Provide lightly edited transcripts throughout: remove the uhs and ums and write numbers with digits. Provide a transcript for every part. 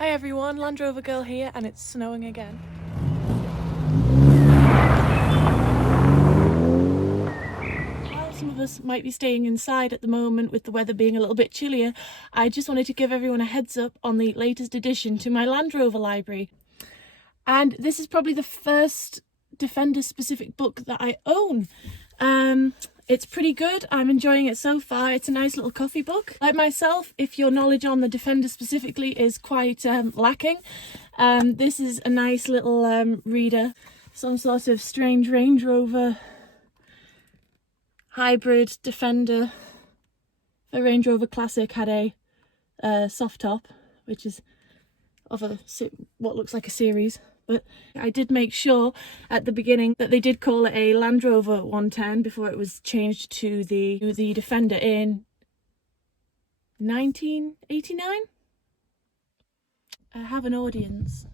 Hi everyone, Land Rover girl here, and it's snowing again. While some of us might be staying inside at the moment with the weather being a little bit chillier, I just wanted to give everyone a heads up on the latest addition to my Land Rover library. And this is probably the first Defender specific book that I own. It's pretty good. I'm enjoying it so far. It's a nice little coffee book. Like myself, if your knowledge on the Defender specifically is quite lacking, this is a nice little reader. Some sort of strange Range Rover hybrid Defender. The Range Rover Classic had a soft top, which is of what looks like a series. But I did make sure at the beginning that they did call it a Land Rover 110 before it was changed to the Defender in 1989. I have an audience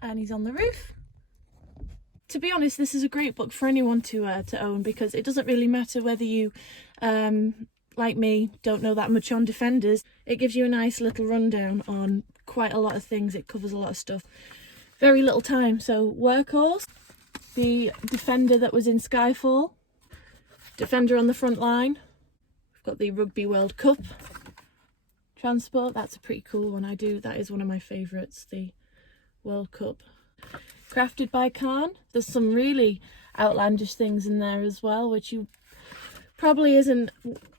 and he's on the roof. To be honest, this is a great book for anyone to own, because it doesn't really matter whether you, like me, don't know that much on Defenders. It gives you a nice little rundown on quite a lot of things. It covers a lot of stuff. Very little time. So Workhorse, the Defender that was in Skyfall, Defender on the front line. We've got the Rugby World Cup transport. That's a pretty cool one. That is one of my favourites, the World Cup. Crafted by Khan. There's some really outlandish things in there as well, which you probably isn't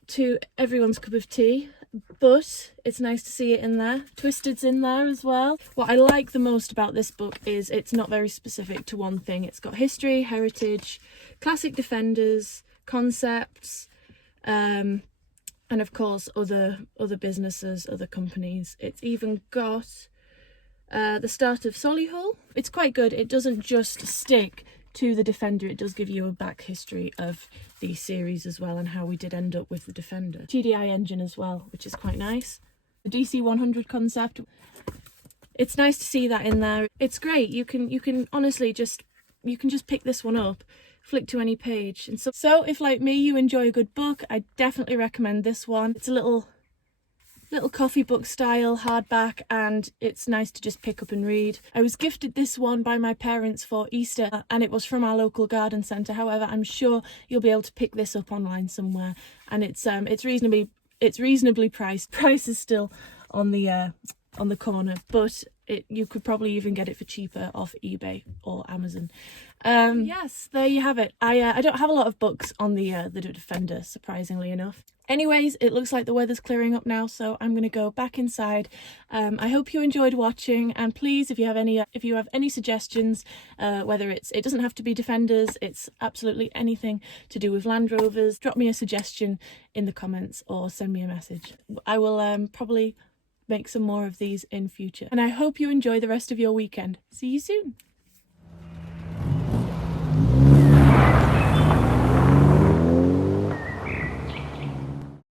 to everyone's cup of tea, but it's nice to see it in there. Twisted's in there as well. What I like the most about this book is it's not very specific to one thing. It's got history, heritage, classic Defenders, concepts, and of course other businesses, other companies. It's even got the start of Solihull. It's quite good. It doesn't just stick to the Defender, it does give you a back history of the series as well and how we did end up with the Defender. GDI engine as well, which is quite nice. The DC 100 concept, it's nice to see that in there. It's great. You can honestly just pick this one up, flick to any page. And so if like me you enjoy a good book, I definitely recommend this one. It's a little coffee book style hardback, and it's nice to just pick up and read. I was gifted this one by my parents for Easter, and it was from our local garden centre. However, I'm sure you'll be able to pick this up online somewhere, and it's reasonably priced. Price is still on the corner, but you could probably even get it for cheaper off eBay or Amazon. Yes, there you have it. I don't have a lot of books on the Defender, surprisingly enough. Anyways, it looks like the weather's clearing up now, so I'm going to go back inside. I hope you enjoyed watching, and please, if you have any suggestions, whether it doesn't have to be Defenders, it's absolutely anything to do with Land Rovers, drop me a suggestion in the comments or send me a message. I will probably make some more of these in future, and I hope you enjoy the rest of your weekend. See you soon.